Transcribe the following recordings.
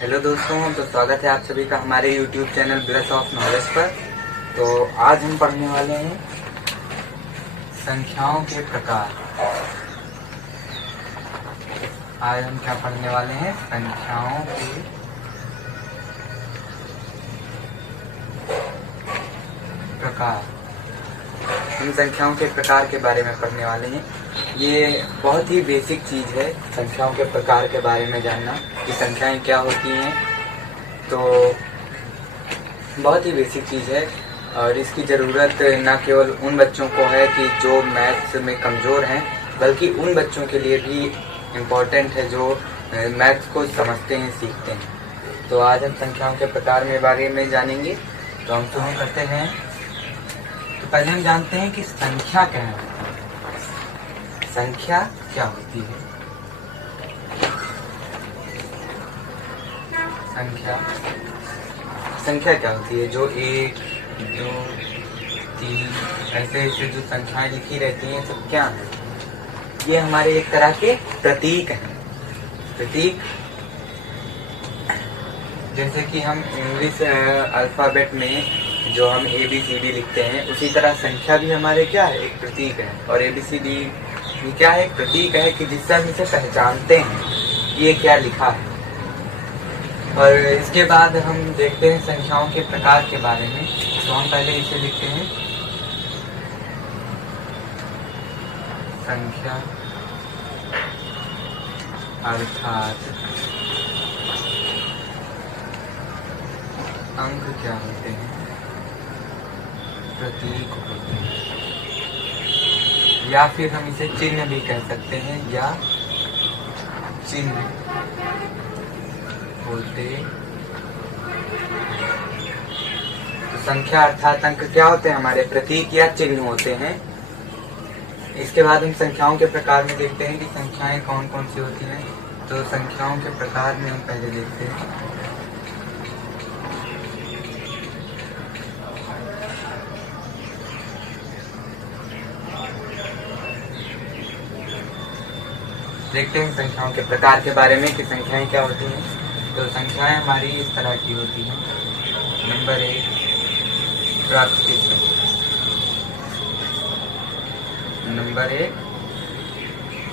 Hello दोस्तों, तो स्वागत है आप सभी का हमारे YouTube channel brush off knowledge पर। तो आज हम पढ़ने वाले हैं संख्याओं के प्रकार। आज हम क्या पढ़ने वाले हैं? संख्याओं के प्रकार। हम संख्याओं के प्रकार के बारे में पढ़ने वाले हैं। ये बहुत ही बेसिक चीज़ है संख्याओं के प्रकार के बारे में जानना कि संख्याएं क्या होती हैं। तो बहुत ही बेसिक चीज़ है और इसकी ज़रूरत न केवल उन बच्चों को है कि जो मैथ्स में कमज़ोर हैं, बल्कि उन बच्चों के लिए भी इम्पोर्टेंट है जो मैथ्स को समझते हैं, सीखते हैं। तो आज हम संख्याओं के प्रकार में बारे में जानेंगे। तो हम शुरू करते हैं। तो पहले हम जानते हैं कि संख्या क्या है। संख्या क्या होती है? संख्या क्या होती है? जो 1, 2, 3 ऐसे ऐसे जो संख्याएं लिखी रहती हैं, सब क्या है? ये हमारे एक तरह के प्रतीक हैं। प्रतीक जैसे कि हम इंग्लिश अल्फाबेट में जो हम ABCD लिखते हैं, उसी तरह संख्या भी हमारे क्या है? एक प्रतीक है। और ABCD ये क्या है? एक प्रतीक है कि जिससे हम इसे पहचानते हैं ये क्या लिखा है। और इसके बाद हम देखते हैं संख्याओं के प्रकार के बारे में। तो हम पहले इसे लिखते हैं संख्या अर्थात अंक क्या होते हैं? प्रतीक होते हैं, या फिर हम इसे चिन्ह भी कह सकते हैं, या चिन्ह होते। तो संख्या अर्थात अंक क्या होते हैं? हमारे प्रतीक या चिन्ह होते हैं। इसके बाद हम संख्याओं के प्रकार में देखते हैं कि संख्याएं कौन कौन सी होती हैं। तो संख्याओं के प्रकार में हम पहले देखते हैं संख्याओं के प्रकार के बारे में कि संख्याएं क्या होती हैं। तो संख्याएं हमारी इस तरह की होती हैं। नंबर 1 प्राकृतिक संख्या। नंबर 1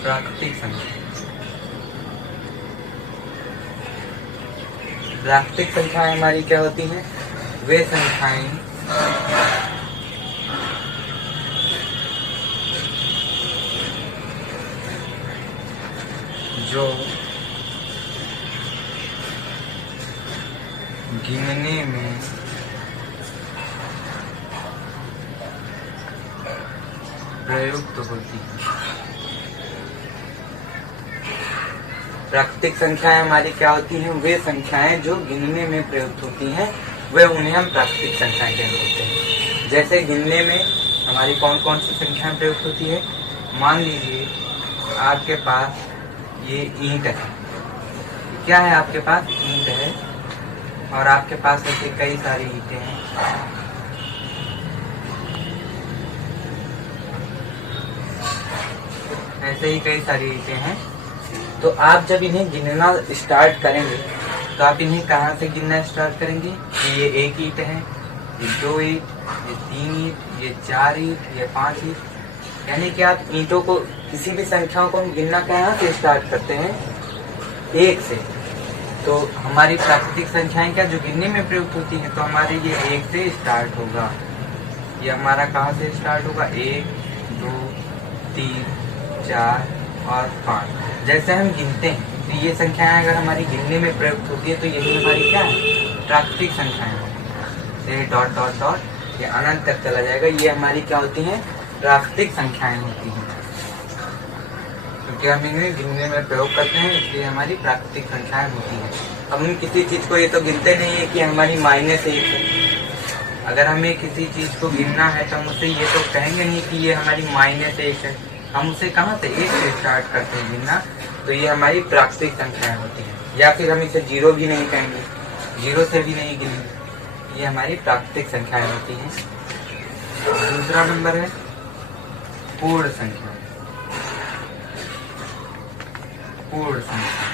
प्राकृतिक संख्या। प्राकृतिक संख्याएं हमारी क्या होती हैं? वे संख्याएं जो गिनने में प्रयुक्त होती है। प्राकृतिक संख्याएं हमारी क्या होती हैं? वे संख्याएं जो गिनने में प्रयुक्त होती हैं, वे उन्हें हम प्राकृतिक संख्याएं कहते हैं। जैसे गिनने में हमारी कौन कौन सी संख्याएं प्रयुक्त होती है? मान लीजिए आपके पास ये ईंट है। क्या है? आपके पास ईंट है और आपके पास ऐसे कई सारी ईंटें हैं। ऐसे ही कई सारी ईंटें हैं। तो आप जब इन्हें गिनना स्टार्ट करेंगे तो आप इन्हें कहाँ से गिनना स्टार्ट करेंगे? कि ये 1 ईंट है, ये 2 ईंट, ये 3 ईंट, ये 4 ईंट, ये 5 ईंट। यानी कि आप ईंटों को, किसी भी संख्याओं को हम गिनना कहाँ से स्टार्ट करते हैं? 1 से। तो हमारी प्राकृतिक संख्याएं क्या जो गिनने में प्रयुक्त होती हैं, तो हमारे ये 1 से स्टार्ट होगा। ये हमारा कहाँ से स्टार्ट होगा? 1, 2, 3, 4 और 5। जैसे हम गिनते हैं तो ये संख्याएं अगर हमारी गिनने में प्रयुक्त होती है तो यही हमारी क्या है? प्राकृतिक संख्याएं होती हैं। डॉट डॉट डॉट ये अनंत तक चला जाएगा। ये हमारी क्या होती हैं? प्राकृतिक संख्याएं होती हैं। क्योंकि हम इन्हें गिनने में प्रयोग करते हैं, इसलिए हमारी प्राकृतिक संख्याएं होती हैं। अब हम किसी चीज को ये तो गिनते नहीं है कि हमारी -1 है। अगर हमें किसी चीज को गिनना है तो हम उसे ये तो कहेंगे नहीं कि ये हमारी -1 है। हम उसे कहाँ से? 1 से स्टार्ट करते हैं गिनना। तो ये हमारी प्राकृतिक संख्याएं होती हैं। या फिर हम इसे 0 भी नहीं कहेंगे, 0 से भी नहीं गिनेंगे। ये हमारी प्राकृतिक संख्याएं होती हैं। दूसरा नंबर है पूर्ण संख्या। पूर्ण संख्या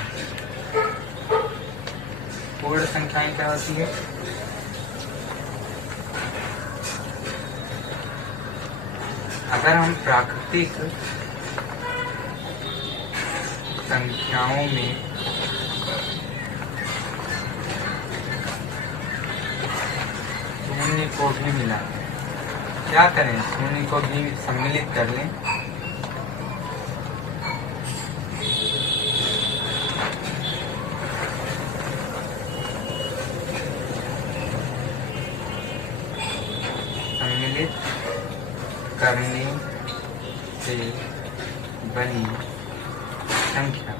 पूर्ण संख्याएं क्या होती है? अगर हम प्राकृतिक संख्याओं में शून्य को भी मिला, क्या करें, शून्य को भी सम्मिलित कर लें, सम्मिलित करने से बनी संख्या।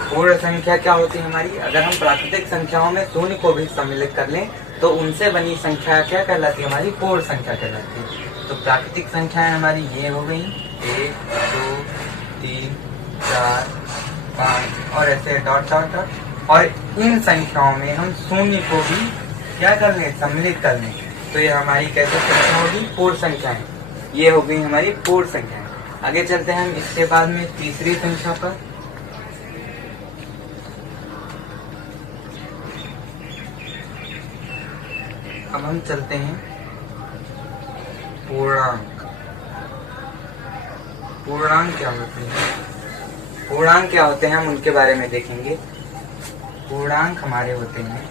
पूर्ण संख्या क्या होती है हमारी? अगर हम प्राकृतिक संख्याओं में शून्य को भी सम्मिलित कर लें तो उनसे बनी संख्या क्या कहलाती है? हमारी पूर्ण संख्या कहलाती है। तो प्राकृतिक संख्याएं हमारी ये हो गई 1 2 3 4 5 और ऐसे डॉट डॉट डॉट। और इन संख्याओं में हम शून्य को भी क्या कर लें? सम्मिलित कर लें। तो ये हमारी कैसे संख्या होगी? पूर्ण संख्याएं। ये हो गई हमारी पूर्ण संख्याएं। आगे चलते हैं हम इसके बाद में तीसरी संख्या पर। अब हम चलते हैं पूर्णांक। पूर्णांक क्या होते हैं? पूर्णांक क्या होते हैं हम उनके बारे में देखेंगे। पूर्णांक हमारे होते हैं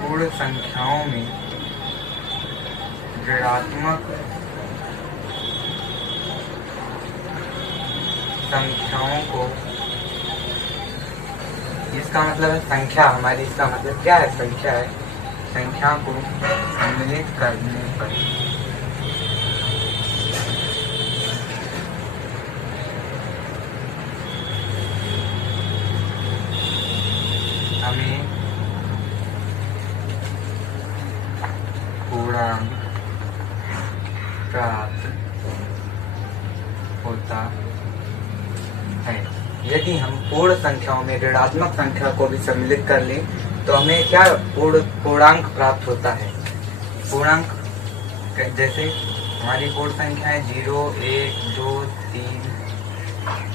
पूर्ण संख्याओं में ऋणात्मक संख्याओं को, इसका मतलब है संख्या हमारी, इसका मतलब क्या है? संख्या है। संख्या को सम्मिलित करने पर हमें पूर्णांक प्राप्त होता है। यदि हम पूर्ण संख्याओं में ऋणात्मक संख्या को भी सम्मिलित कर लें तो हमें क्या पूर्णांक प्राप्त होता है? पूर्णांक जैसे हमारी पूर्ण संख्याएं 0 1 2 3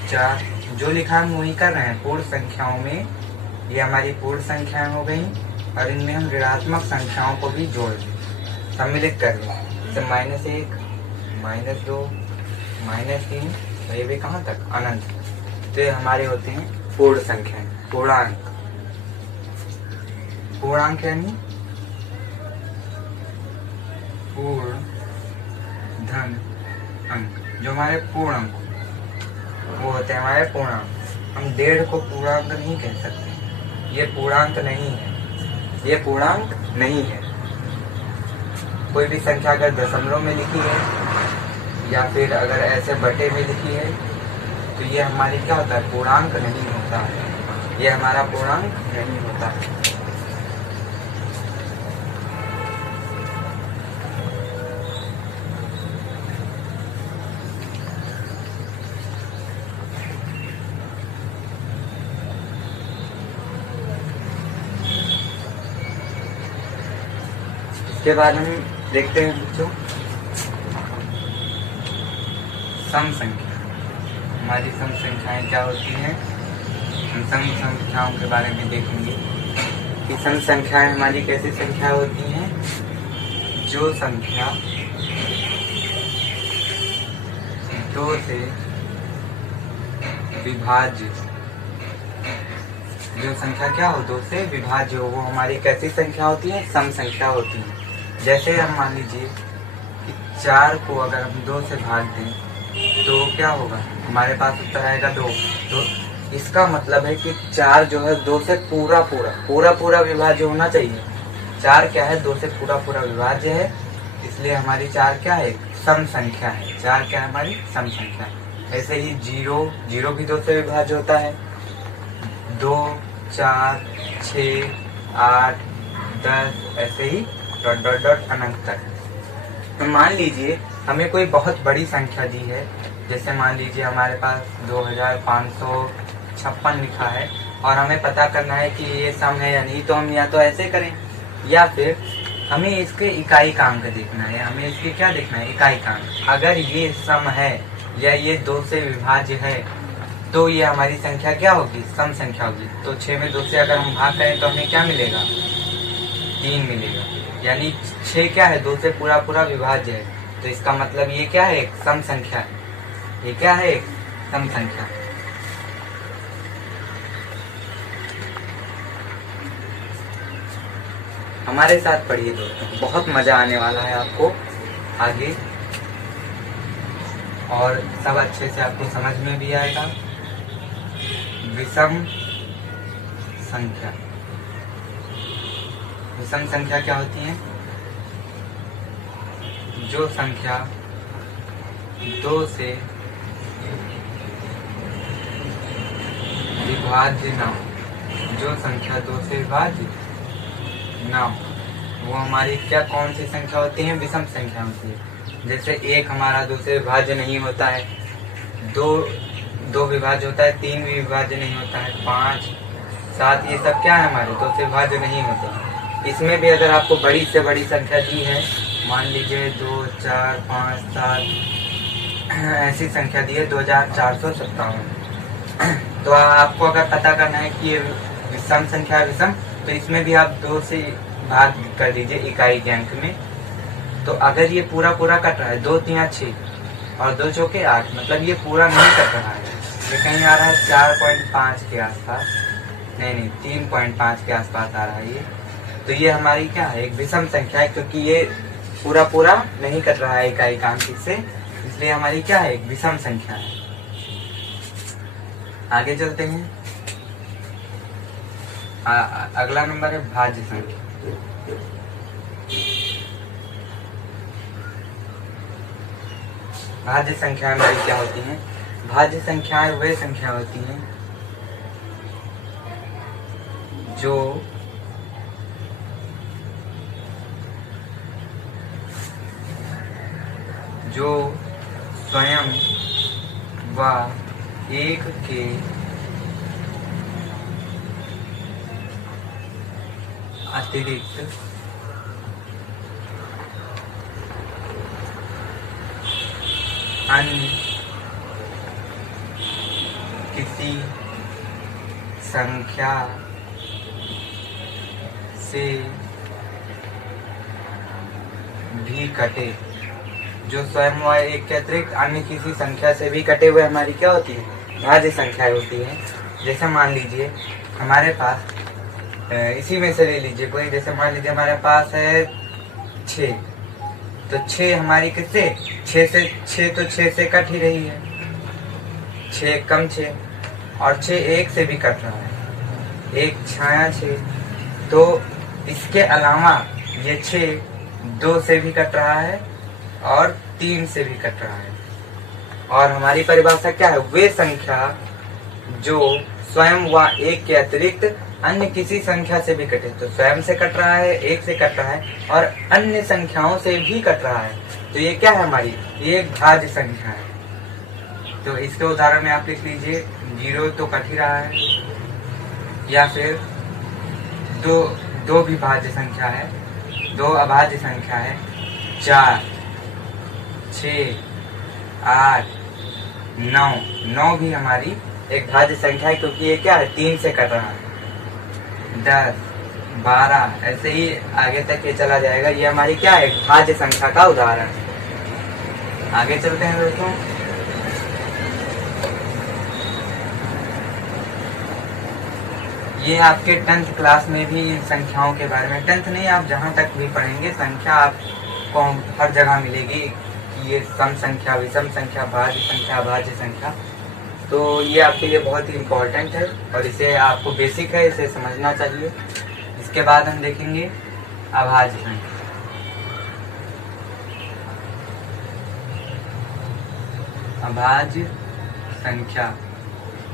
4 जो लिखा हम वही कर रहे हैं। पूर्ण संख्याओं में ये हमारी पूर्ण संख्याएं हो गई और इनमें हम ऋणात्मक संख्याओं को भी जोड़ दें, सम्मिलित कर लें। जैसे -1 -2 -3 तो ये भी कहाँ तक? अनंत। तो ये हमारे होते हैं पूर्ण संख्याएं, पूर्णांक। पूर्णांक यानी पूर्ण धन अंक। जो हमारे पूर्ण अंक वो होते हैं हमारे पूर्णांक। हम 1.5 को पूर्णांक नहीं कह सकते, ये पूर्णांक नहीं है, ये पूर्णांक नहीं है। कोई भी संख्या अगर दशमलव में लिखी है या फिर अगर ऐसे बटे में लिखी है तो ये हमारी क्या होता है? पूर्णांक नहीं होता है, ये हमारा पूर्णांक नहीं होता है। इसके बाद हम देखते हैं बच्चों सम संख्या। हमारी सम संख्याएं क्या होती हैं? हम सम संख्याओं के बारे में देखेंगे कि सम संख्याएं हमारी कैसी संख्या होती हैं। जो संख्या 2 से विभाज्य, जो संख्या क्या हो? 2 से विभाज्य हो, वो हमारी कैसी संख्या होती है? सम संख्या होती है। जैसे हम मान लीजिए कि 4 को अगर हम 2 से भाग दें तो क्या होगा? हमारे पास उत्तर आएगा 2। तो इसका मतलब है कि 4 जो है 2 से पूरा विभाज्य होना चाहिए। 4 क्या है? 2 से पूरा विभाज्य है, इसलिए हमारी 4 क्या है? सम संख्या है। 4 क्या है? हमारी सम संख्या है। ऐसे ही 0 भी 2 से विभाज्य होता है। 2 4 6 8 10 ऐसे ही डॉट डॉट डॉट अनंत तक। तो मान लीजिए हमें कोई बहुत बड़ी संख्या दी है, जैसे मान लीजिए हमारे पास 2556 लिखा है और हमें पता करना है कि ये सम है या नहीं। तो हम या तो ऐसे करें या फिर हमें इसके इकाई-कांक देखना है, हमें इसके क्या देखना है, इकाई-कांक। अगर ये सम है या ये 2 से विभाज्य है तो ये हमारी संख्या क्या होगी, सम संख्या होगी। तो 6 में 2 से अगर हम भाग करें तो हमें क्या मिलेगा, 3 मिलेगा। यानी 6 क्या है, 2 से पूरा पूरा विभाज्य है। तो इसका मतलब ये क्या है, एक सम संख्या है। ये क्या है, एक सम संख्या। हमारे साथ पढ़िए दोस्तों, बहुत मजा आने वाला है आपको आगे, और सब अच्छे से आपको समझ में भी आएगा। विषम संख्या, विषम संख्या क्या होती है, जो संख्या 2 से विभाज्य ना हो, जो संख्या 2 से विभाज्य ना हो, वो हमारी क्या, कौन सी संख्या होती है, विषम संख्या होती है। जैसे 1 हमारा 2 से विभाज्य नहीं होता है, 2 विभाज्य होता है, 3 भी विभाज्य नहीं होता है, 5, 7 ये सब क्या है, हमारे 2 से विभाज्य नहीं होते हैं। इसमें भी अगर आपको बड़ी से बड़ी संख्या दी है, मान लीजिए 2, 4, 5, 7 ऐसी संख्या दी है 2457, तो आपको अगर पता करना है कि ये विषम संख्या है, विषम, तो इसमें भी आप 2 से भाग कर दीजिए इकाई के अंक में। तो अगर ये पूरा पूरा कट रहा है, 2 3 6 और 2 चौके 8, मतलब ये पूरा नहीं कट रहा है, ये कहीं आ रहा है 4.5 के आसपास, नहीं 3.5 के आसपास आ रहा है ये, तो ये हमारी क्या है, एक विषम संख्या है, क्योंकि ये पूरा पूरा नहीं कट रहा है इकाई का अंक से, इसलिए हमारी क्या है, एक विषम संख्या है। आगे चलते हैं। अगला नंबर है भाज्य संख्या। भाज्य संख्याएं हमारी क्या होती हैं, भाज्य संख्याएं वे संख्या होती हैं जो स्वयं व एक के अतिरिक्त अन्य किसी संख्या से भी कटे, जो स्वयं व एक के अतिरिक्त अन्य किसी संख्या से भी कटे हुए हमारी क्या होती है, भाज्य संख्या होती है। जैसे मान लीजिए हमारे पास, इसी में से ले लीजिए कोई, जैसे मान लीजिए हमारे पास है 6, तो 6 हमारी किससे, 6 से, 6 तो 6 से कट ही रही है, 6 कम 6, और 6 1 से भी कट रहा है, 1 छाया 6, तो इसके अलावा ये 6 2 से भी कट रहा है और 3 से भी कट रहा है। और हमारी परिभाषा क्या है, वे संख्या जो स्वयं व एक के अतिरिक्त अन्य किसी संख्या से भी कटे, तो स्वयं से कट रहा है, 1 से कट रहा है और अन्य संख्याओं से भी कट रहा है, तो ये क्या है हमारी, ये एक भाज्य संख्या है। तो इसके उदाहरण में आप लिख लीजिए, 0 तो कट ही रहा है, या फिर 2 भी भाज्य संख्या है, 2 अभाज्य संख्या है, 4, 6, 8, 9 भी हमारी एक भाज्य संख्या है, क्योंकि ये क्या है, 3 से कट रहा है, 10, 12 ऐसे ही आगे तक ये चला जाएगा। ये हमारी क्या है, भाज्य संख्या का उदाहरण है। आगे चलते हैं दोस्तों। ये आपके 10th क्लास में भी इन संख्याओं के बारे में, 10th नहीं, आप जहां तक भी पढ़ेंगे संख्या आपको हर जगह मिलेगी कि ये सम संख्या, विषम संख्या, भाज्य संख्या, अभाज्य संख्या, तो ये आपके लिए बहुत ही इम्पोर्टेंट है और इसे आपको बेसिक है, इसे समझना चाहिए। इसके बाद हम देखेंगे अभाज्य संख्या। अभाज्य संख्या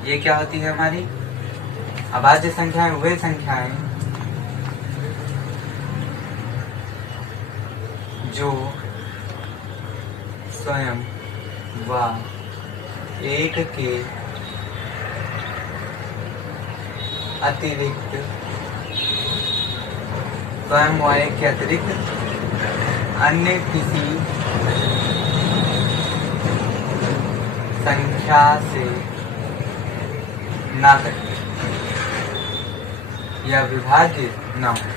ये क्या होती है हमारी, अभाज्य संख्याएं वे संख्याएं जो स्वयं व एक के अतिरिक्त स्वयं व एक के अतिरिक्त अन्य किसी संख्या से ना कटे या विभाज्य न हो।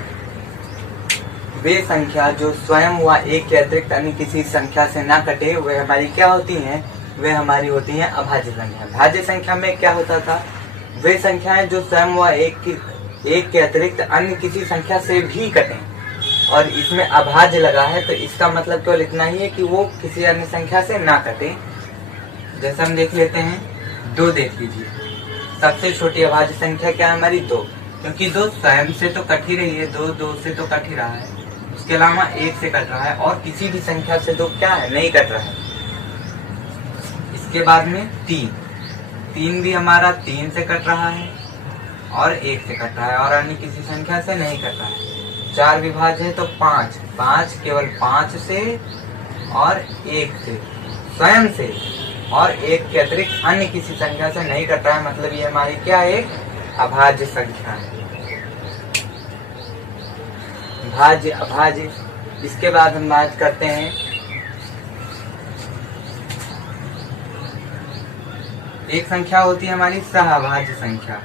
वे संख्या जो स्वयं व एक के अतिरिक्त अन्य किसी संख्या से ना कटे वे हमारी क्या होती हैं? वे हमारी होती हैं अभाज्य संख्या। भाज्य संख्या में क्या होता था? वे संख्याएं जो स्वयं व एक के अतिरिक्त अन्य किसी संख्या से भी कटें, और इसमें अभाज्य लगा है तो इसका मतलब केवल इतना ही है कि वो किसी अन्य संख्या से ना कटे। जैसे हम देख लेते हैं, 2 देख लीजिए। सबसे छोटी अभाज्य संख्या क्या है हमारी? 2, क्योंकि 2 स्वयं से तो कट ही रही है, 2 से तो कट ही रहा है, उसके अलावा 1 से कट रहा है, और किसी भी संख्या से 2 क्या है? नहीं कट रहा है। इसके बाद में 3 भी हमारा 3 से कट रहा है और 1 से कट रहा है, और अन्य किसी संख्या से नहीं कट रहा है। 4 विभाज्य है तो 5 केवल 5 से और 1 से, स्वयं से और 1 के अतिरिक्त अन्य किसी संख्या से नहीं कट रहा है, मतलब ये हमारी क्या है? एक अभाज्य संख्या है। भाज्य अभाज्य। इसके बाद हम बात करते हैं एक संख्या होती है हमारी सहअभाज्य संख्या।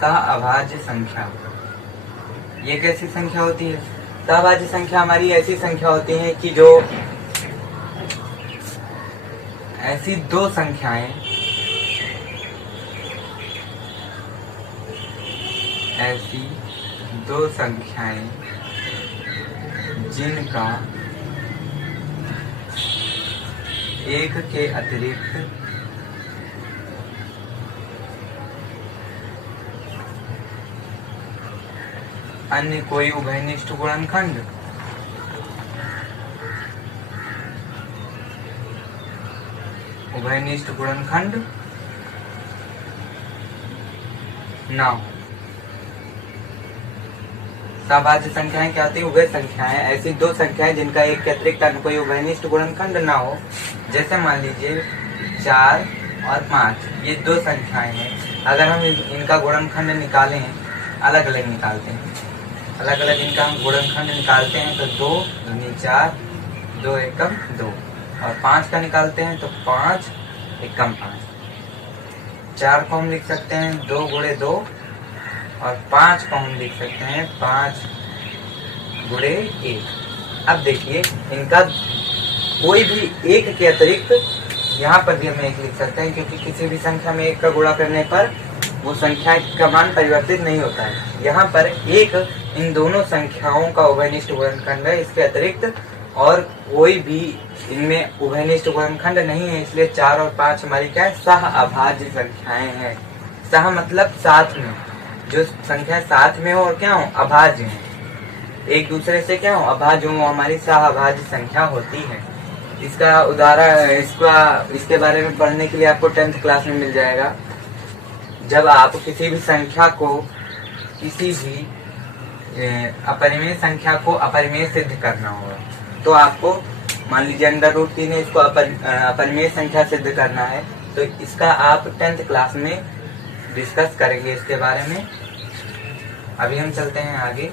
सहअभाज्य संख्या ये कैसी संख्या होती है? सहअभाज्य संख्या हमारी ऐसी संख्या होती है कि जो ऐसी 2 संख्याएं जिनका एक के अतिरिक्त अन्य कोई उभयनिष्ठ गुणनखंड ना हो। सहअभाज्य संख्याएं क्या होती है? वे संख्याएं ऐसी 2 संख्याएं जिनका एक के अतिरिक्त अन्य कोई उभयनिष्ठ गुणनखंड ना हो। जैसे मान लीजिए 4 और 5, ये 2 संख्याएं हैं। अगर हम इनका गुणनखंड निकालें, अलग अलग निकालते हैं, इनका हम गुणनखंड निकालते हैं तो 2 दूनी 4, 2 एकम 2, और 5 का निकालते हैं तो 5 एकम 5। 4 को हम लिख सकते हैं 2 गुणे 2, और 5 को हम लिख सकते हैं 5 गुणे 1। अब देखिए, इनका कोई भी 1 के अतिरिक्त यहाँ पर भी हम 1 लिख सकते हैं, क्योंकि किसी भी संख्या में 1 का गुणा करने पर वो संख्या का मान परिवर्तित नहीं होता है। यहाँ पर 1 इन दोनों संख्याओं का उभयनिष्ठ गुणनखंड है, इसके अतिरिक्त और कोई भी इनमें उभयनिष्ठ गुणनखंड नहीं है, इसलिए 4 और 5 हमारी क्या है? सहअभाज्य संख्याएं हैं। सह मतलब साथ में, जो संख्या साथ में हो और क्या हो? अभाज्य हो, एक दूसरे से क्या हो? अभाज्य हो, हमारी सहअभाज्य संख्या होती है। इसका उदाहरण इसके बारे में पढ़ने के लिए आपको 10th क्लास में मिल जाएगा। जब आप किसी भी संख्या को, किसी भी अपरिमेय संख्या को अपरिमेय सिद्ध करना होगा, तो आपको मान लीजिए √3 है, इसको अपरिमेय संख्या सिद्ध करना है, तो इसका आप 10th क्लास में डिस्कस करेंगे इसके बारे में। अभी हम चलते हैं आगे।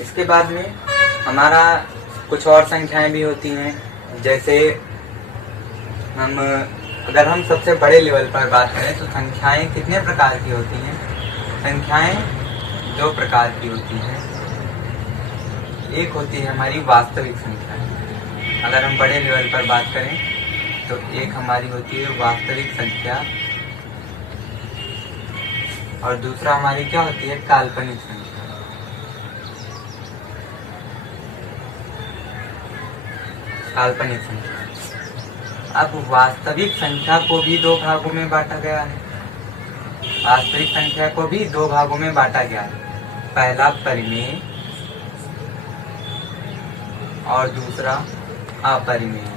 इसके बाद में हमारा कुछ और संख्याएं भी होती हैं। जैसे अगर हम सबसे बड़े लेवल पर बात करें तो संख्याएं कितने प्रकार की होती हैं? संख्याएं 2 प्रकार की होती हैं। एक होती है हमारी वास्तविक संख्या। अगर हम बड़े लेवल पर बात करें तो एक हमारी होती है वास्तविक संख्या, और दूसरा हमारी क्या होती है? काल्पनिक संख्या। काल्पनिक संख्या। अब वास्तविक संख्या को भी 2 भागों में बांटा गया है। वास्तविक संख्या को भी 2 भागों में बांटा गया है। पहला परिमेय और दूसरा अपरिमेय।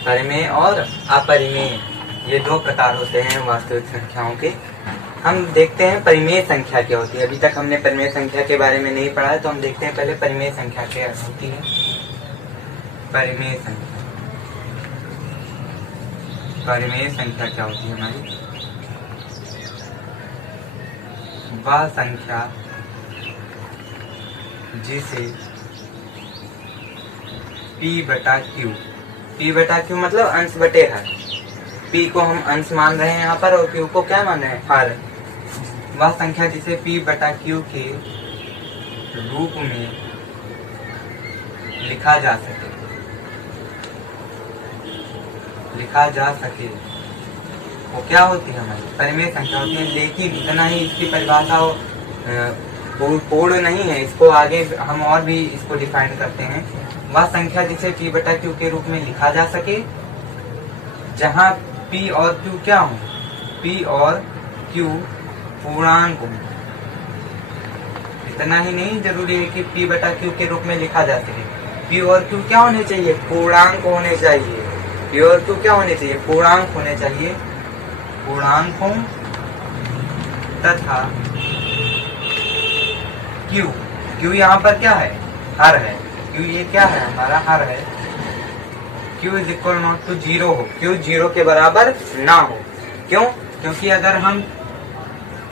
परिमेय और अपरिमेय, ये दो प्रकार होते हैं वास्तविक संख्याओं के। हम देखते हैं परिमेय संख्या क्या होती है। अभी तक हमने परिमेय संख्या के बारे में नहीं पढ़ा है, तो हम देखते हैं पहले परिमेय संख्या क्या होती है। परिमेय संख्या, परिमेय संख्या क्या होती है हमारी? वह संख्या जिसे P बटा Q, P बटा Q मतलब अंश बटे हर, P को हम अंश मान रहे हैं यहाँ पर और Q को क्या मान रहे हैं? हर। वह संख्या जिसे P बटा Q के रूप में लिखा जा सके वो क्या होती है? हमारी परिमेय संख्या होती है। लेकिन इतना ही इसकी परिभाषा पूर्ण नहीं है, इसको आगे हम और भी इसको डिफाइन करते हैं। वह संख्या जिसे P बटा Q के रूप में लिखा जा सके जहाँ P और Q क्या हो? P और Q पूर्णांक हो। इतना ही नहीं जरूरी है कि P बटा Q के रूप में लिखा जा सके, P और Q क्या होने चाहिए? पूर्णांक होने चाहिए। P और Q क्या होने चाहिए? पूर्णांक होने चाहिए। पूर्णांक हो तथा Q यहाँ पर क्या है? हर है। Q ये क्या है? हमारा हर है। Q is equal not to 0 हो, Q 0 के बराबर ना हो। क्यों? क्योंकि अगर हम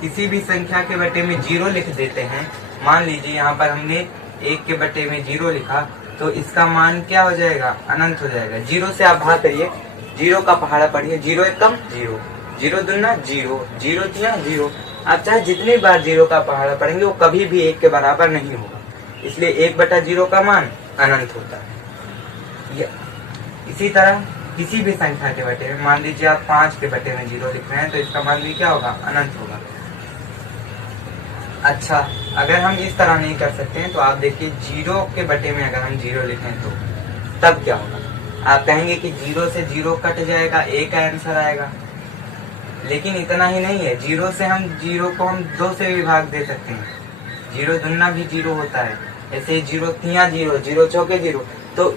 किसी भी संख्या के बटे में 0 लिख देते हैं, मान लीजिए यहाँ पर हमने 1 के बटे में 0 लिखा, तो इसका मान क्या हो जाएगा? अनंत हो जाएगा। 0 से आप भाग करिए, 0 का पहाड़ा पढ़िए, 0 एकम 0, 0 दूना 0, 0 तिया 0। आप चाहे जितनी बार 0 का पहाड़ा पढ़ेंगे वो कभी भी 1 के बराबर नहीं होगा, इसलिए 1 बटा 0 का मान अनंत होता है। इसी तरह किसी भी संख्या के बटे में, मान लीजिए आप 5 के बटे में 0 लिख रहे हैं, तो इसका मान भी क्या होगा? अनंत होगा। अच्छा, अगर हम इस तरह नहीं कर सकते हैं तो आप देखिए 0 के बटे में अगर हम 0 लिखें तो तब क्या होगा? आप कहेंगे कि 0 से 0 कट जाएगा, 1 का आंसर आएगा। लेकिन इतना ही नहीं है, 0 से हम 0 को हम 2 से भी भाग दे सकते हैं, 0 दुना भी 0 होता है, ऐसे 0 तिया 0, 0 चौके 0, तो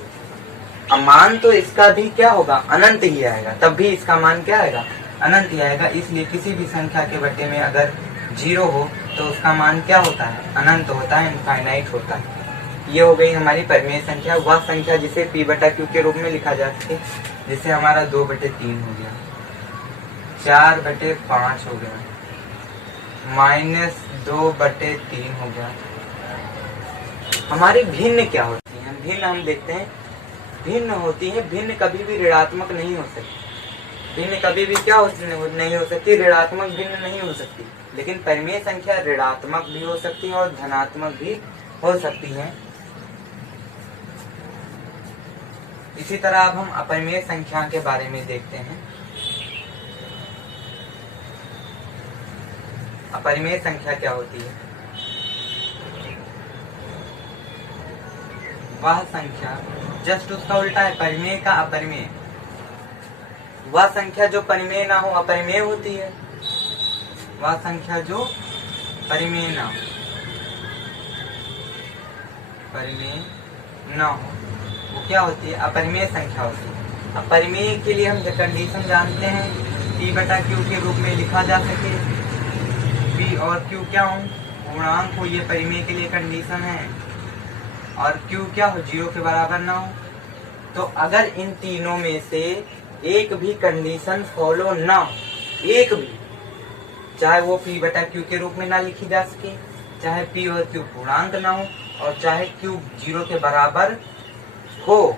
मान तो इसका भी क्या होगा? अनंत ही आएगा। तब भी इसका मान क्या आएगा? अनंत ही आएगा। इसलिए किसी भी संख्या के बटे में अगर 0 हो तो उसका मान क्या होता है? अनंत होता है, इनफाइनाइट होता है। ये हो गई हमारी परिमेय संख्या, वह संख्या जिसे P बटा Q के रूप में लिखा जा सके। जिससे हमारा 2 बटे 3 हो गया, 4 बटे 5 हो गया, -2 बटे 3 हो गया। हमारी भिन्न क्या होती है? भिन्न हम देखते हैं, भिन्न होती है, भिन्न कभी भी ऋणात्मक नहीं हो सकती। भिन्न कभी भी क्या नहीं हो सकती? ऋणात्मक भिन्न नहीं हो सकती। लेकिन परिमेय संख्या ऋणात्मक भी हो सकती है और धनात्मक भी हो सकती है। इसी तरह अब हम अपरिमेय संख्या के बारे में देखते हैं। अपरिमेय संख्या क्या होती है? वह संख्या, जस्ट उसका उल्टा है, परिमेय का अपरिमेय। वह संख्या जो परिमेय ना हो अपरिमेय होती है। वह संख्या जो परिमेय ना हो, परिमेय ना हो, वो क्या होती है? अपरिमेय संख्या होती है। अपरिमेय के लिए हम कंडीशन जानते हैं, P बटा Q के रूप में लिखा जा सके, P और Q क्या हो? पूर्णांक हो, ये परिमेय के लिए कंडीशन है। और Q क्या हो? 0 के बराबर ना हो। तो अगर इन तीनों में से एक भी कंडीशन फॉलो ना हो, एक भी, चाहे वो P बटा Q के रूप में ना लिखी जा सके, चाहे P और Q पूर्णांक ना हो, और चाहे Q 0 के बराबर हो,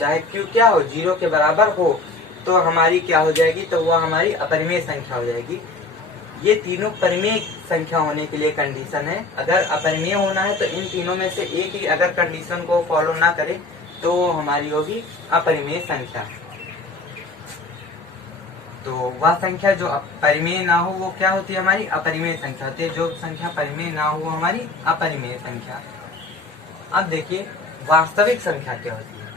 चाहे Q क्या हो? 0 के बराबर हो, तो हमारी क्या हो जाएगी? तो वो हमारी अपरिमेय संख्या हो जाएगी। ये तीनों परिमेय संख्या होने के लिए कंडीशन है। अगर अपरिमेय होना है तो इन तीनों में से एक ही अगर कंडीशन को फॉलो ना करे तो हमारी होगी अपरिमेय संख्या। तो वह संख्या जो परिमेय ना हो वो क्या होती है? हमारी अपरिमेय संख्या होती है। जो संख्या परिमेय ना हो वो हमारी अपरिमेय संख्या। अब देखिए वास्तविक संख्या क्या होती है।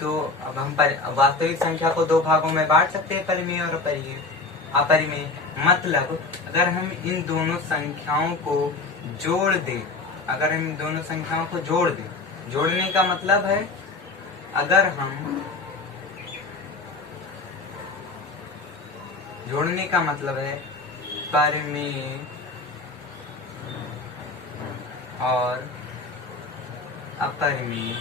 तो अब हम वास्तविक संख्या को दो भागों में बांट सकते हैं, परिमेय और अपरिमेय। मतलब अगर हम इन दोनों संख्याओं को जोड़ दें, अगर हम इन दोनों संख्याओं को जोड़ दें, जोड़ने का मतलब है अगर हम जोड़ने का मतलब है परिमेय और अपरिमेय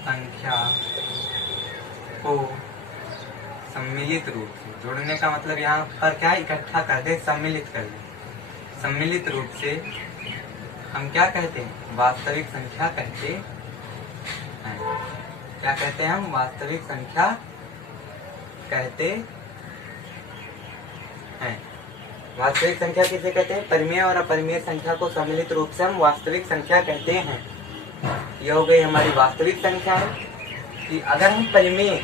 संख्या को सम्मिलित रूप से, जोड़ने का मतलब यहाँ पर क्या इकट्ठा कर दे, सम्मिलित कर दे। सम्मिलित रूप से हम क्या कहते हैं, वास्तविक संख्या कहते हैं। क्या कहते हैं हम, वास्तविक संख्या कहते हैं। वास्तविक संख्या किसे कहते हैं, परिमेय और अपरिमेय संख्या को सम्मिलित रूप से हम वास्तविक संख्या कहते हैं। यह हो गई हमारी वास्तविक संख्या है कि अगर हम परिमेय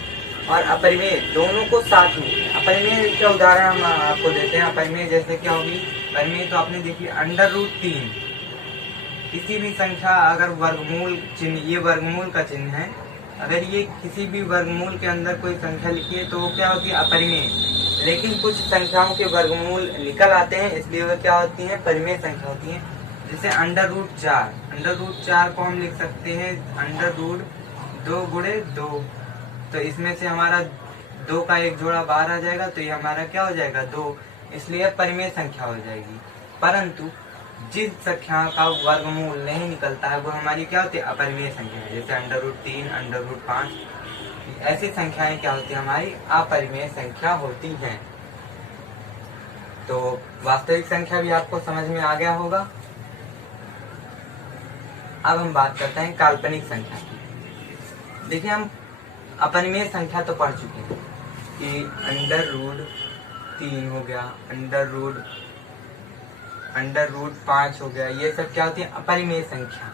और अपरिमेय दोनों को साथ में, अपरिमेय का उदाहरण हम आपको देते हैं। अपरिमेय जैसे क्या होगी, परिमेय तो आपने देखी √3। किसी भी संख्या अगर वर्गमूल चिन्ह, ये वर्गमूल का चिन्ह है, अगर ये किसी भी वर्गमूल के अंदर कोई संख्या लिखी है तो वो क्या होती है, अपरिमेय। लेकिन कुछ संख्याओं के वर्गमूल निकल आते हैं, इसलिए वो क्या होती है, परिमेय संख्या होती है। जैसे √4, √4 को हम लिख सकते हैं √2 गुणे 2, तो इसमें से हमारा 2 का एक जोड़ा बाहर आ जाएगा, तो ये हमारा क्या हो जाएगा, 2, इसलिए परिमेय संख्या हो जाएगी। परंतु जिस संख्या का वर्गमूल नहीं निकलता है वो हमारी क्या होती है, अपरिमेय संख्या है। जैसे √3, √5, ऐसी संख्याएं क्या होती है, हमारी अपरिमेय संख्या होती हैं। तो वास्तविक संख्या भी आपको समझ में आ गया होगा। अब हम बात करते हैं काल्पनिक संख्या की। देखिए, हम अपरिमेय संख्या तो पढ़ चुके हैं कि √3 हो गया, √5 हो गया, ये सब क्या होती है, अपरिमेय संख्या।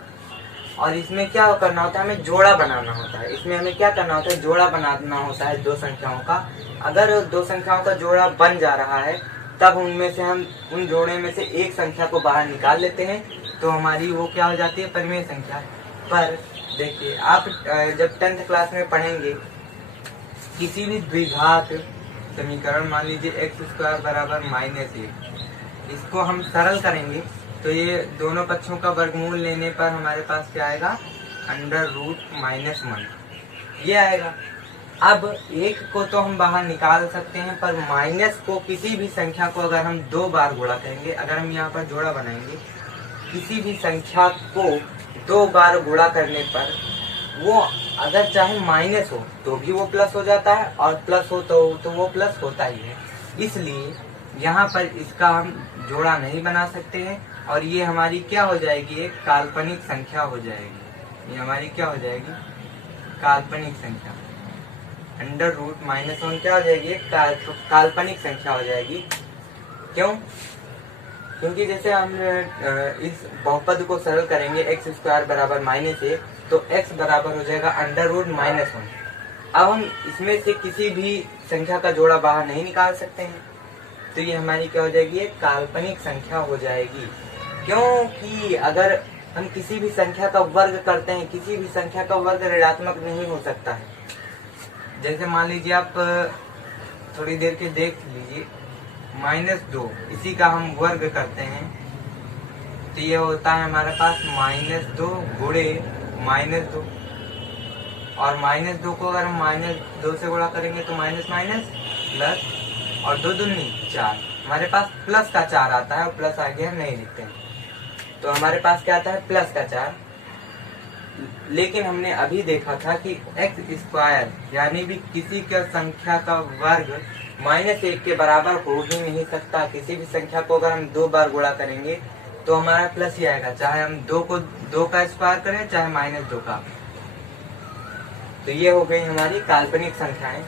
और इसमें क्या करना होता है, हमें जोड़ा बनाना होता है। इसमें हमें क्या करना होता है, जोड़ा बनाना होता है दो संख्याओं का। अगर दो संख्याओं का जोड़ा बन जा रहा है तब उनमें से हम उन जोड़े में से एक संख्या को बाहर निकाल लेते हैं, तो हमारी वो क्या हो जाती है, परिमेय संख्या। पर देखिए, आप जब 10th क्लास में पढ़ेंगे किसी भी द्विघात समीकरण, मान लीजिए x² = -1, इसको हम सरल करेंगे तो ये दोनों पक्षों का वर्गमूल लेने पर हमारे पास क्या आएगा, √-1 ये आएगा। अब एक को तो हम बाहर निकाल सकते हैं, पर माइनस को, किसी भी संख्या को अगर हम 2 बार गुणा करेंगे, अगर हम यहाँ पर जोड़ा बनाएंगे, किसी भी संख्या को 2 बार गुणा करने पर वो अगर चाहे माइनस हो तो भी वो प्लस हो जाता है, और प्लस हो तो वो प्लस होता ही है। इसलिए यहाँ पर इसका हम जोड़ा नहीं बना सकते हैं, और ये हमारी क्या हो जाएगी, एक काल्पनिक संख्या हो जाएगी। ये हमारी क्या हो जाएगी, काल्पनिक संख्या। √-1 क्या हो जाएगी, एक काल्पनिक संख्या हो जाएगी। क्यों? क्योंकि जैसे हम इस बहुपद को सरल करेंगे x² = -1, तो x बराबर हो जाएगा √-1। अब हम इसमें से किसी भी संख्या का जोड़ा बाहर नहीं निकाल सकते हैं, तो ये हमारी क्या हो जाएगी, एक काल्पनिक संख्या हो जाएगी। क्योंकि अगर हम किसी भी संख्या का वर्ग करते हैं, किसी भी संख्या का वर्ग ऋणात्मक नहीं हो सकता है। जैसे मान लीजिए, आप थोड़ी देर के देख लीजिए, -2, इसी का हम वर्ग करते हैं तो ये होता है हमारे पास -2 गुणे -2, और -2 को अगर हम -2 से गुणा करेंगे तो माइनस प्लस, और 2 दूनी 4, हमारे पास प्लस का 4 आता है, और प्लस आगे हम नहीं लिखते हैं, तो हमारे पास क्या आता है, प्लस का 4। लेकिन हमने अभी देखा था कि x² यानी भी किसी का संख्या का वर्ग -1 के बराबर हो ही नहीं सकता। किसी भी संख्या को अगर हम 2 बार गुणा करेंगे तो हमारा प्लस ही आएगा, चाहे हम 2 को 2 का स्क्वायर करें, चाहे -2 का। तो ये हो गई हमारी काल्पनिक संख्याएं,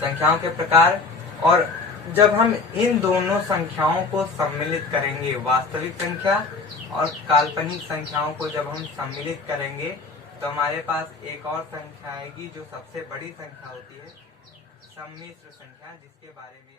संख्याओं के प्रकार। और जब हम इन दोनों संख्याओं को सम्मिलित करेंगे, वास्तविक संख्या और काल्पनिक संख्याओं को जब हम सम्मिलित करेंगे, तो हमारे पास एक और संख्या आएगी जो सबसे बड़ी संख्या होती है, सम्मिश्र संख्या, जिसके बारे में